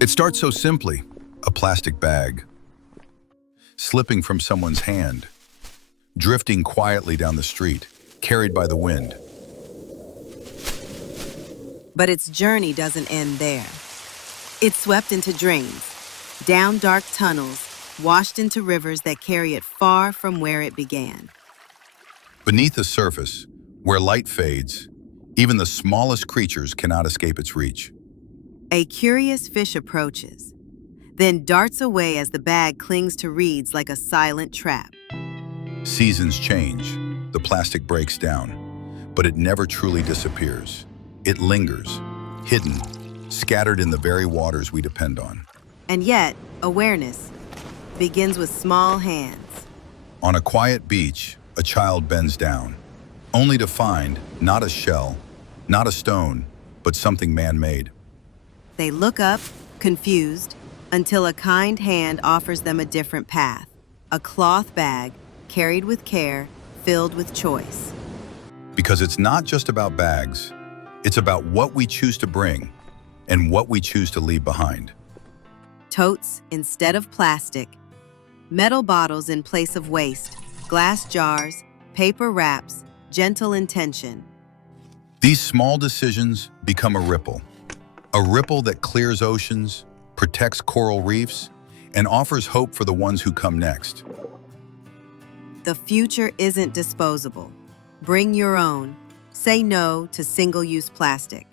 It starts so simply, a plastic bag, slipping from someone's hand, drifting quietly down the street, carried by the wind. But its journey doesn't end there. It's swept into drains, down dark tunnels, washed into rivers that carry it far from where it began. Beneath the surface, where light fades, even the smallest creatures cannot escape its reach. A curious fish approaches, then darts away as the bag clings to reeds like a silent trap. Seasons change, the plastic breaks down, but it never truly disappears. It lingers, hidden, scattered in the very waters we depend on. And yet, awareness begins with small hands. On a quiet beach, a child bends down, only to find not a shell, not a stone, but something man-made. They look up, confused, until a kind hand offers them a different path, a cloth bag carried with care, filled with choice. Because it's not just about bags, it's about what we choose to bring and what we choose to leave behind. Totes instead of plastic, metal bottles in place of waste, glass jars, paper wraps, gentle intention. These small decisions become a ripple that clears oceans, protects coral reefs, and offers hope for the ones who come next. The future isn't disposable. Bring your own. Say no to single-use plastic.